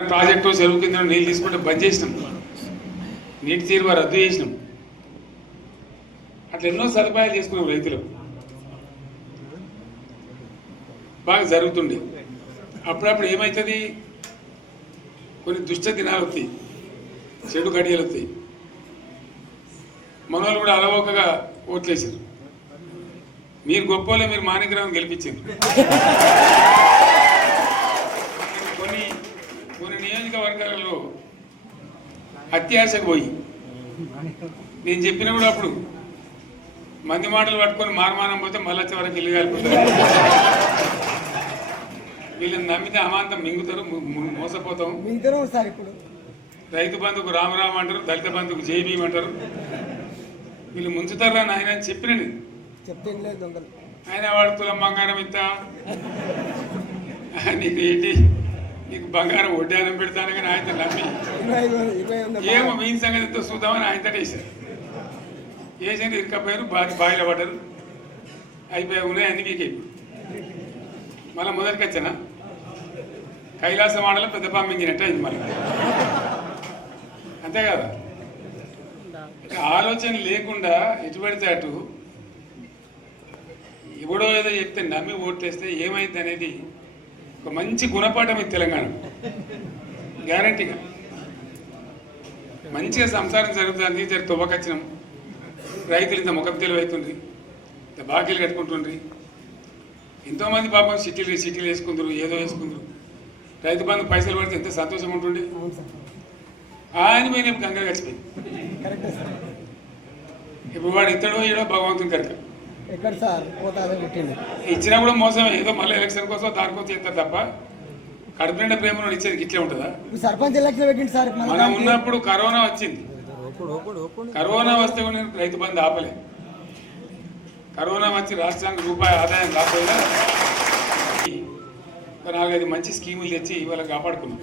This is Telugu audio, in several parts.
ప్రాజెక్టు చెరువు కింద నీళ్ళు తీసుకుంటే బంద్ చేసినాం, నీటి తీరువ రద్దు చేసినాం. అట్లా ఎన్నో సదుపాయాలు చేసుకున్నాం. రైతులు బాగా జరుగుతుండే. అప్పుడప్పుడు ఏమవుతుంది, కొన్ని దుష్ట దినాలు వస్తాయి, చెడు గడియలు వస్తాయి. మనోళ్ళు కూడా అలవోకగా ఓట్లేసారు. మీరు గొప్పలే, మీరు మాణిక్యరావు గెలిపించారు. కొన్ని నియోజకవర్గాలలో అత్యాశకు పోయి నేను చెప్పిన కూడా అప్పుడు మంది మాటలు పట్టుకొని మారమానం పోతే మళ్ళీ వచ్చే వరకు ఇల్లు కాలిపోతారు. వీళ్ళని నమ్మితే అమాంతం మింగుతారు, మోసపోతాం. రైతు బంధుకు రామరామ అంటారు, దళిత బంధుకు జైబీం అంటారు. వీళ్ళు ముంచుతారా నాయన అని చెప్పిన ఆయన వాడు తులం బంగారం ఇస్తా, నీకు ఏంటి, నీకు బంగారం వడ్డానం పెడతాను కానీ ఆయన నమ్మి ఏమో మీన్ సంగతి ఎంతో చూద్దామని ఆయనతో వేసారు. వేసింది ఇరుకపోయారు, బావిలో పడ్డారు, అయిపోయాయి. ఉన్నాయి అన్ని వీకే. మళ్ళీ మొదటికి వచ్చానా కైలాస మాటలో పెద్ద పంపించినట్టు అయింది మళ్ళీ. అంతే కదా, ఆలోచన లేకుండా ఎటు పడితే అటు ఎవడో ఏదో చెప్తే నమ్మి ఓట్లేస్తే ఏమైంది అనేది ఒక మంచి గుణపాఠం ఇది తెలంగాణ. గ్యారంటీగా మంచిగా సంసారం జరుగుతుంది. జర తువ్వకచ్చినాం, రైతులు ఇంత ముఖం తెలివైతుండ్రి, ఇంత బాకీలు కట్టుకుంటుండ్రి. ఎంతోమంది పాపం సిటీలు వేసుకుందరు, ఏదో వేసుకుందరు. రైతు బంధు పైసలు పడితే ఎంత సంతోషం ఉంటుండే. ఆయన మీద గంగలు కలిసిపోయింది. ఇప్పుడు వాడు ఇతడో ఏడో భగవంతుని కనుక ఇచ్చినా కూడా మోసం. ఏదో మళ్ళీ ఎలక్షన్ కోసం దానికోసం చేస్తారు తప్ప కడుపు నిండా ప్రేమ ఇచ్చేది ఇట్లే ఉంటుందా? సర్పంచ్ ఎలక్షన్ పెట్టింది సార్. మనం ఉన్నప్పుడు కరోనా వచ్చింది. కరోనా వస్తే కూడా నేను రైతు బంధు ఆపలే. కరోనా వచ్చి రాష్ట్రానికి రూపాయి ఆదాయం రాకపోయినా 4-5 మంచి స్కీములు తెచ్చి వాళ్ళకి కాపాడుకున్నాం.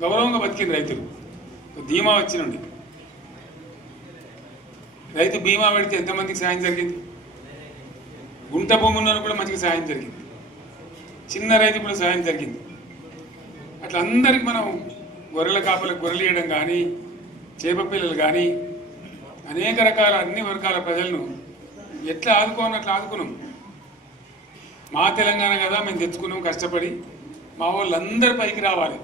గౌరవంగా బతికింది రైతులు. ధీమా వచ్చినండి. రైతు బీమా పెడితే ఎంతమందికి సాయం జరిగింది. గుంట భూమి ఉన్న కూడా మంచిగా సాయం జరిగింది. చిన్న రైతు కూడా సాయం జరిగింది. అట్లా అందరికి మనం గొర్రెల కాపలకు గొర్రెలు వేయడం కానీ, చేప పిల్లలు కానీ, అనేక రకాల అన్ని వర్గాల ప్రజలను ఎట్లా ఆదుకోని అట్లా ఆదుకున్నాం. మా తెలంగాణ కదా మేము తెచ్చుకున్నాం కష్టపడి. మా వాళ్ళందరూ పైకి రావాలి.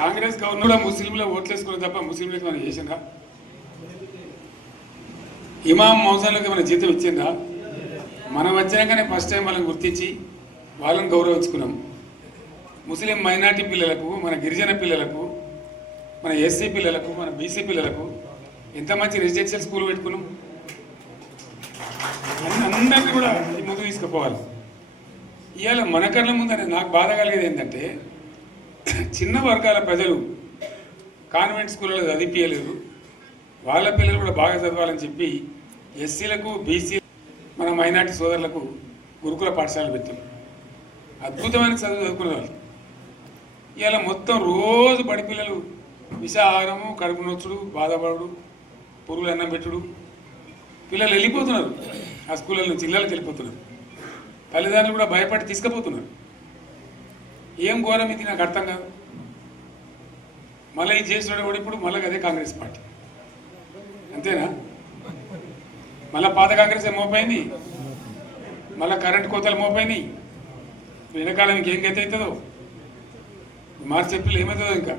కాంగ్రెస్ గవర్నర్ ముస్లింలో ఓట్లేసుకున్న తప్ప ముస్లింలకు మనం చేసిందా? ఇమాం మౌజాన్లకు మన జీతం ఇచ్చిందా? మనం వచ్చినాకనే ఫస్ట్ టైం వాళ్ళని గుర్తించి వాళ్ళని గౌరవించుకున్నాం. ముస్లిం మైనార్టీ పిల్లలకు, మన గిరిజన పిల్లలకు, మన ఎస్సీ పిల్లలకు, మన బీసీ పిల్లలకు ఎంత మంచి రెసిడెన్షియల్ స్కూల్ పెట్టుకున్నాం. అందరినీ కూడా ఈ ముందు తీసుకుపోవాలి. ఇవాళ మన కళ్ళ ముందని నాకు బాధ కలిగేది ఏంటంటే, చిన్న వర్గాల ప్రజలు కాన్వెంట్ స్కూళ్ళలో చదివించలేదు. వాళ్ళ పిల్లలు కూడా బాగా చదవాలని చెప్పి ఎస్సీలకు, బీసీ, మన మైనార్టీ సోదరులకు గురుకుల పాఠశాలలు పెట్టాం. అద్భుతమైన చదువు చదువుకునే వాళ్ళు. ఇవాళ మొత్తం రోజు బడి పిల్లలు విషాహారము, కడుపు నొచ్చుడు, బాధపడు, పురుగులు అన్నం పెట్టుడు. పిల్లలు వెళ్ళిపోతున్నారు ఆ స్కూళ్ళ నుంచి, ఇళ్ళకి వెళ్ళిపోతున్నారు. తల్లిదండ్రులు కూడా భయపడి తీసుకుపోతున్నారు. ఏం ఘోరం ఇది, నాకు అర్థం కాదు. మళ్ళీ ఇది చేసినాడు కూడా ఇప్పుడు మళ్ళీ అదే కాంగ్రెస్ పార్టీ. అంతేనా? మళ్ళీ పాత కాంగ్రెస్ మోపోయింది, మళ్ళీ కరెంటు కోతలు మోపోయినాయి. వెనకాలం ఇంకేం గతి అవుతుందో మార్చి ఏప్రిల్ ఏమవుతుందో. ఇంకా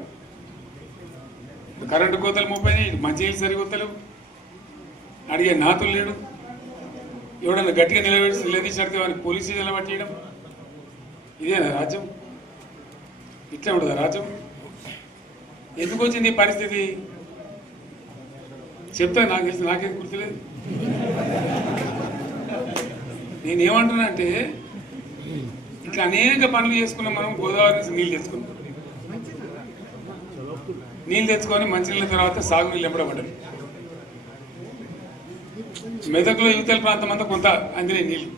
కరెంటు కోతలు మోపోయినాయి, మంచినీళ్ళు సరిగొత్తలేవు, అడిగే నాతులు లేడు. ఎవడన్నా గట్టిగా నిలదీసినడితే వాడిని పోలీసు స్టేషన్లో పట్టేయడం. ఇదేనా రాజ్యం? ఇట్లా ఉంటుందా రాజ్యం? ఎందుకు వచ్చింది ఈ పరిస్థితి చెప్తా. నాకు తెలిసి నాకేం గుర్తులేదు. నేనేమంటున్నా అంటే, ఇట్లా అనేక పనులు చేసుకున్నాం మనం. గోదావరి నుంచి నీళ్ళు తెచ్చుకున్నాం. నీళ్ళు తెచ్చుకొని మంచినీళ్ళ తర్వాత సాగునీళ్ళు ఎంపడబడ్డారు. మెదక్లో యువతల ప్రాంతం అంతా కొంత అందినాయి నీళ్ళు.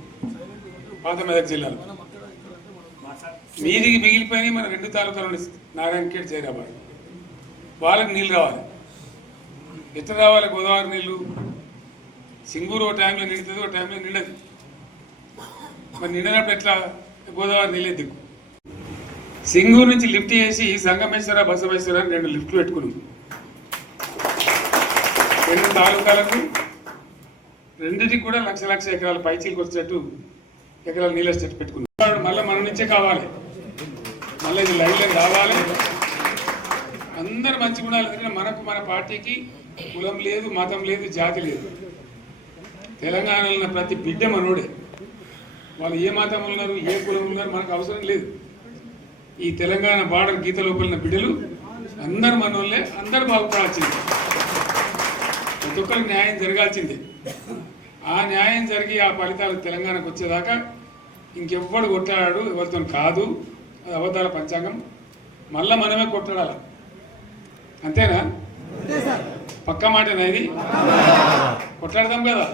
పాత మెదక్ జిల్లాలో మీదికి మిగిలిపోయినాయి మన 2 తాలూకాలు, నారాయణఖేడ్, జైరాబాద్. వాళ్ళకి నీళ్ళు రావాలి. ఎట్లా రావాలి గోదావరి నీళ్ళు? సింగూరు ఒక టైంలో నిండుతుంది, ఒక టైంలో నిండదు. మరి నిండినప్పుడు ఎట్లా గోదావరి నీళ్ళే దిక్కు. సింగూరు నుంచి లిఫ్ట్ చేసి సంగమేశ్వర బసవేశ్వర అని 2 లిఫ్ట్లు పెట్టుకున్నాం. 2 తాలూకాలకు రెండింటికి కూడా లక్ష ఎకరాల పైచీలకు వచ్చేటట్టు ఎకరాల నీళ్ళ స్టెట్ పెట్టుకున్నాం. మళ్ళీ మన నుంచే కావాలి, మళ్ళీ ఇది లైన్లోకి రావాలి. అందరు మంచిగా ఉండాలి. ఎందుకంటే మనకు మన పార్టీకి కులం లేదు, మతం లేదు, జాతి లేదు. తెలంగాణలో ఉన్న ప్రతి బిడ్డ మనోడే. వాళ్ళు ఏ మతం ఉన్నారు, ఏ కులం ఉన్నారు మనకు అవసరం లేదు. ఈ తెలంగాణ బార్డర్ గీత లోపలిన బిడ్డలు అందరు మనోళ్ళే, అందరు బాగుపడాల్సిందే. ప్రతి ఒక్కరికి న్యాయం జరగాల్సిందే. ఆ న్యాయం జరిగి ఆ ఫలితాలు తెలంగాణకు వచ్చేదాకా ఇంకెవ్వడు కొట్లాడాడు, ఎవరితో కాదు. అది అబద్ధాల పంచాంగం. మళ్ళా మనమే కొట్లాడాలి. అంతేనా? పక్క మాటేనా ఇది? కొట్లాడదాం కదా.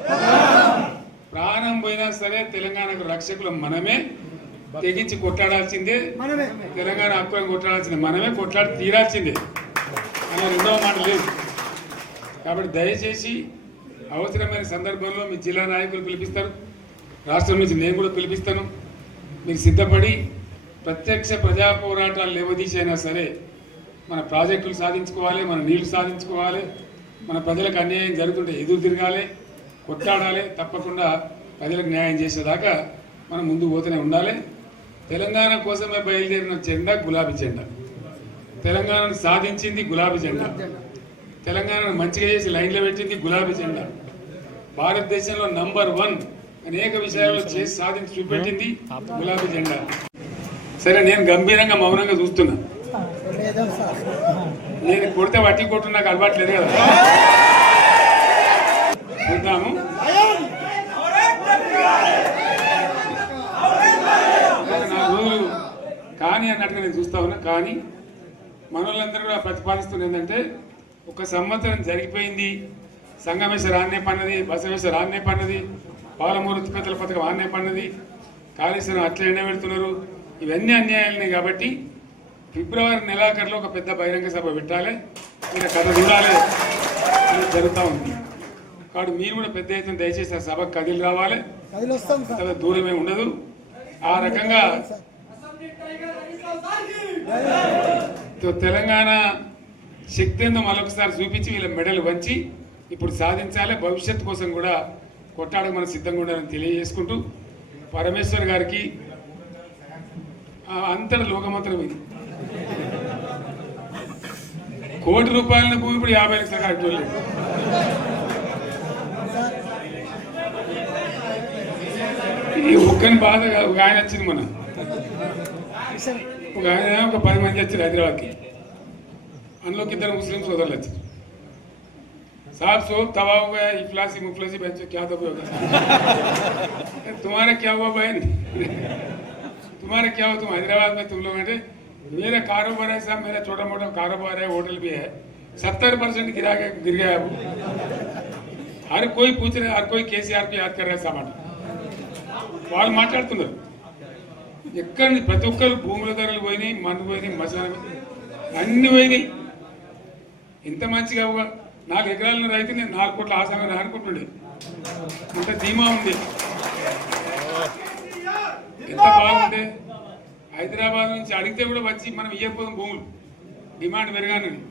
ప్రాణం పోయినా సరే తెలంగాణకు రక్షకులు మనమే. తెగించి కొట్లాడాల్సిందే. తెలంగాణ హక్కులను కొట్లాడాల్సిందే. మనమే కొట్లాడి తీరాల్సిందే. అలా రెండవ మాట లేదు. కాబట్టి దయచేసి అవసరమైన సందర్భంలో మీ జిల్లా నాయకులు పిలిపిస్తారు, రాష్ట్రం నుంచి నేను కూడా పిలిపిస్తాను. మీరు సిద్ధపడి ప్రత్యక్ష ప్రజా పోరాటాలు లేవదీసైనా సరే మన ప్రాజెక్టులు సాధించుకోవాలి, మన నీళ్లు సాధించుకోవాలి, మన ప్రజలకు అన్యాయం జరుగుతుంటే ఎదురు తిరగాలి, కొట్లాడాలి. తప్పకుండా ప్రజలకు న్యాయం చేసేదాకా మనం ముందు పోతూనే ఉండాలి. తెలంగాణ కోసమే బయలుదేరిన జెండా గులాబీ జెండా. తెలంగాణను సాధించింది గులాబీ జెండా. తెలంగాణను మంచిగా చేసి లైన్లో పెట్టింది గులాబీ జెండా. భారతదేశంలో నంబర్ 1 అనేక విషయాల్లో చేసి సాధించి చూపెట్టింది గులాబీ జెండా. సరే, నేను గంభీరంగా మౌనంగా చూస్తున్నా. నేను కొడితే వట్టి కొట్టు నాకు అలవాట్లేదు కదా. చూద్దాము. కానీ అన్నట్టుగా నేను చూస్తా ఉన్నా. కానీ మనోళ్ళందరూ కూడా ప్రతిపాదిస్తుంది ఏంటంటే, 1 సంవత్సరం జరిగిపోయింది. సంగమేశ్వర ఆన్నే పన్నది, బసవేశ్వర ఆన్నే పన్నది, పాలమూరు ఉత్పత్తుల పథకం ఆన్నే పన్నది, కాళేశ్వరం అట్లా ఎండబెడుతున్నారు. ఇవన్నీ అన్యాయాలని. కాబట్టి ఫిబ్రవరి నెలాఖరులో ఒక పెద్ద బహిరంగ సభ పెట్టాలి. మీరు కథ చూడాలి. జరుగుతూ ఉంది. కాబట్టి మీరు కూడా పెద్ద ఎత్తున దయచేసి ఆ సభకు కదిలి రావాలి. దూరమే ఉండదు. ఆ రకంగా తెలంగాణ శక్తి ఏందో మరొకసారి చూపించి వీళ్ళ మెడలు వంచి ఇప్పుడు సాధించాలి. భవిష్యత్తు కోసం కూడా కొట్టాడకు మనం సిద్ధంగా ఉండాలని తెలియజేసుకుంటూ, పరమేశ్వర్ గారికి అంతటి లోకమంతరం ఇది. ₹1 కోట్ల భూమి ఇప్పుడు 50 లక్షల కరెక్ట్. ఈ ఒక్కని బాధ. ఒక ఆయన వచ్చింది మొన్న, ఒక ఆయన ఒక 10 మంది వచ్చారు హైదరాబాద్కి. అందులోకి 2 ముస్లిం సోదరులు వచ్చారు. साहब सोब तबाह हो गया, इफलासी मुफलसी बच्चों क्या दबे होगा। तुम्हारा क्या हुआ बहन, तुम्हारा क्या हुआ? तुम हैदराबाद में तुम लोग हैं। मेरा कारोबार है साहब, मेरा छोटा मोटा कारोबार है, होटल भी है, 70% गिर गया है। हर कोई पूछ रहे, हर कोई केसीआर को याद कर रहा है सामान. వాళ్ళు మాట్లాడుతున్నారు. ఎక్కడ ప్రతి ఒక్కరు భూముల ధరలు పోయినాయి, మందు పోయినాయి, మసాలా అన్ని పోయినాయి. ఇంత మంచిగా 4 ఎకరాల రైతు నేను 4 కోట్ల ఆశగా అనుకుంటుండే. ఇంత ధీమా ఉంది. ఎంత బాగుంటే హైదరాబాద్ నుంచి అడిగితే కూడా వచ్చి మనం ఇవ్వకపోదాం భూములు, డిమాండ్ పెరగానని.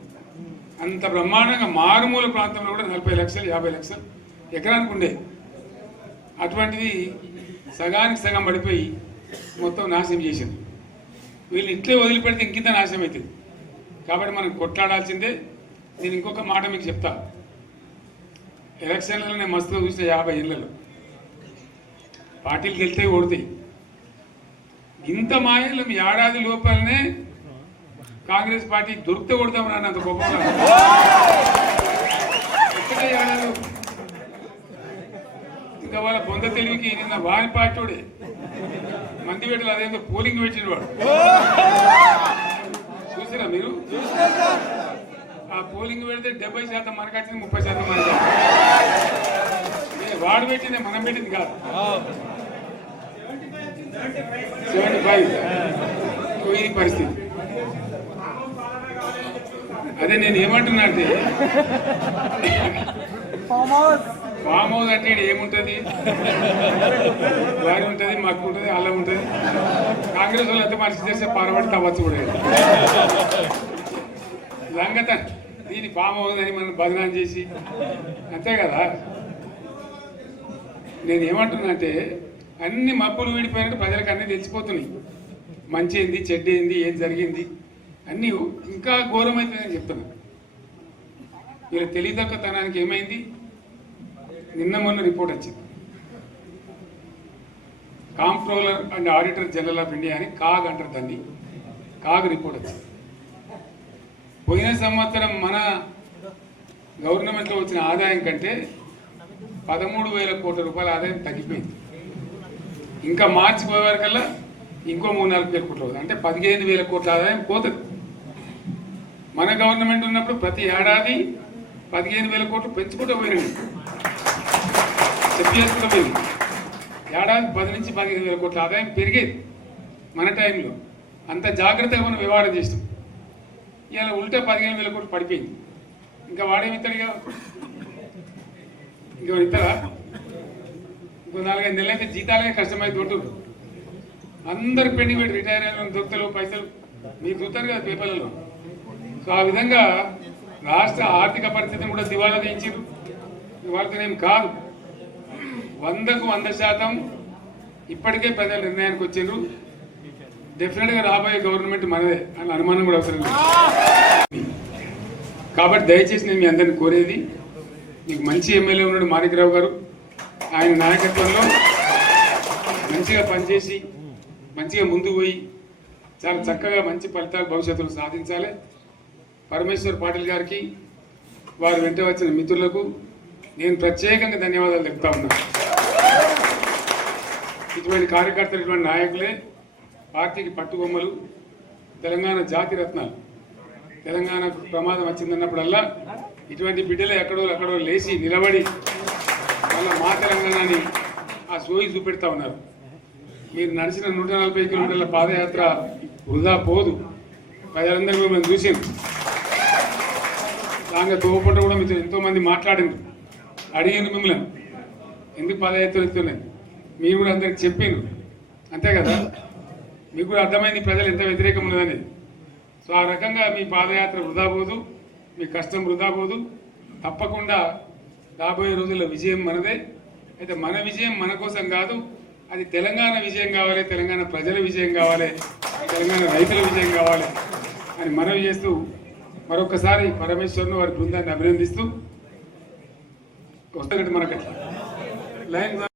అంత బ్రహ్మాండంగా మారుమూల ప్రాంతంలో కూడా 40 లక్షలు 50 లక్షలు ఎకరానికి ఉండే. అటువంటిది సగానికి సగం పడిపోయి మొత్తం నాశనం చేశారు. వీళ్ళు ఇట్లే వదిలిపెడితే ఇంకింత నాశనం అవుతుంది. కాబట్టి మనం కొట్లాడాల్సిందే. నేను ఇంకొక మాట మీకు చెప్తా. ఎలక్షన్లలో నేను మస్తుగా చూసిన 50 ఏళ్లలో పార్టీలు గెలితే ఓడతాయి. ఇంత మాయలు ఏడాది లోపలనే కాంగ్రెస్ పార్టీ దొరికితే కొడతాం రాని అంత గొప్పగా. ఒక్కటే ఏడాది. ఇంకా వాళ్ళ బొంద తెలివికి నిన్న వారి పార్టీడే మంది పెట్టాలి. అదేందో పోలింగ్ పెట్టిన వాడు చూసారా మీరు? ఆ పోలింగ్ పెడితే 70% మనకు వచ్చింది, 30% మనకి. వాడు పెట్టింది, మనం పెట్టింది కాదు. 75 ఇది పరిస్థితి. అదే నేను ఏమంటున్నా అంటే ఫామ్ హౌస్ అంటే ఈడ ఏముంటుంది, వారి ఉంటుంది, మాకు ఉంటుంది, అల్లం ఉంటుంది. కాంగ్రెస్ వాళ్ళు ఎంత మనిషి చేస్తే పారబడి తవ్వచ్చు కూడా లంగత దీన్ని ఫామ్ హౌస్ అని మనం బదనాం చేసి అంతే కదా. నేను ఏమంటున్నా అంటే అన్ని మప్పులు వీడిపోయినట్టు ప్రజలకు అన్నీ తెలిసిపోతున్నాయి. మంచి ఏంది, చెడ్డ ఏంది, ఏం జరిగింది అన్నీ ఇంకా ఘోరమవుతుందని చెప్తున్నా. వీళ్ళ తెలివితక్కువతనానికి ఏమైంది, నిన్న మొన్న రిపోర్ట్ వచ్చింది. Comptroller and auditor general of India అని కాగ్ అంటారు దాన్ని. కాగ్ రిపోర్ట్ వచ్చింది. పోయిన సంవత్సరం మన గవర్నమెంట్లో వచ్చిన ఆదాయం కంటే 13,000 కోట్ల రూపాయల ఆదాయం తగ్గిపోయింది. ఇంకా మార్చి పోయేవరకల్లా ఇంకో 3-4 కోట్ల అవుతుంది. అంటే 15,000 కోట్ల ఆదాయం పోతుంది. మన గవర్నమెంట్ ఉన్నప్పుడు ప్రతి ఏడాది 15,000 కోట్లు పెంచుకుంటూ పోయినండి, చెప్పేసుకుంటూ పోయింది. ఏడాది 10 నుంచి 15,000 కోట్ల ఆదాయం పెరిగేది మన టైంలో. అంత జాగ్రత్తగా మనం వ్యవహారం చేస్తాం. ఇలా ఉల్టా 15,000 కోట్లు పడిపోయింది. ఇంకా వాడేమిస్తాడుగా, ఇంకా ఇస్తారా? ఇంకో 4-5 నెలలు అయితే జీతాలే కష్టమైంది ఉంటుంది. అందరికి పెండింగ్ పెట్టి రిటైర్ అయిన దొరుకుతలు పైసలు మీరు చూస్తారు కదా పేపర్లలో. సో ఆ విధంగా రాష్ట్ర ఆర్థిక పరిస్థితిని కూడా దివాలా తీయించారు. వాళ్ళతోనేం కాదు, 100కు 100% ఇప్పటికే ప్రజల నిర్ణయానికి వచ్చారు. డెఫినెట్గా రాబోయే గవర్నమెంట్ మనదే అని అనుమానం కూడా అవసరం లేదు. కాబట్టి దయచేసి నేను మీ అందరిని కోరేది, మీకు మంచి ఎమ్మెల్యే ఉన్నాడు మాణిక్రావు గారు, ఆయన నాయకత్వంలో మంచిగా పనిచేసి మంచిగా ముందుకు పోయి చాలా చక్కగా మంచి ఫలితాలు భవిష్యత్తులో సాధించాలి. పరమేశ్వర్ పాటిల్ గారికి, వారు వెంట వచ్చిన మిత్రులకు నేను ప్రత్యేకంగా ధన్యవాదాలు చెప్తా ఉన్నాను. ఇటువంటి కార్యకర్తలు, ఇటువంటి నాయకులే పార్టీకి పట్టుబొమ్మలు, తెలంగాణ జాతి రత్నాలు. తెలంగాణకు ప్రమాదం వచ్చిందన్నప్పుడల్లా ఇటువంటి బిడ్డలే ఎక్కడో లేచి నిలబడి వాళ్ళ మా తెలంగాణని ఆ సోయి చూపెడతా ఉన్నారు. మీరు నడిచిన 140 కిలోమీటర్ల పాదయాత్ర వృధా పోదు. ప్రజలందరూ మిమ్మల్ని చూసాను. దాంగా తోపంట కూడా మీతో ఎంతోమంది మాట్లాడింది, అడిగాను మిమ్మల్ని ఎందుకు పాదయాత్ర ఇస్తున్నాయి, మీరు కూడా అందరికి చెప్పాను. అంతే కదా, మీకు కూడా అర్థమైంది ప్రజలు ఎంత వ్యతిరేకం ఉన్నదని. సో ఆ రకంగా మీ పాదయాత్ర వృధా పోదు, మీ కష్టం వృధా పోదు. తప్పకుండా రాబోయే రోజుల్లో విజయం మనదే. అయితే మన విజయం మన కోసం కాదు, అది తెలంగాణ విజయం కావాలి, తెలంగాణ ప్రజల విజయం కావాలి, తెలంగాణ రైతుల విజయం కావాలి అని మనవి చేస్తూ మరొకసారి పరమేశ్వర్ను వారి బృందాన్ని అభినందిస్తూ వస్తున్నట్టు మనకి లైన్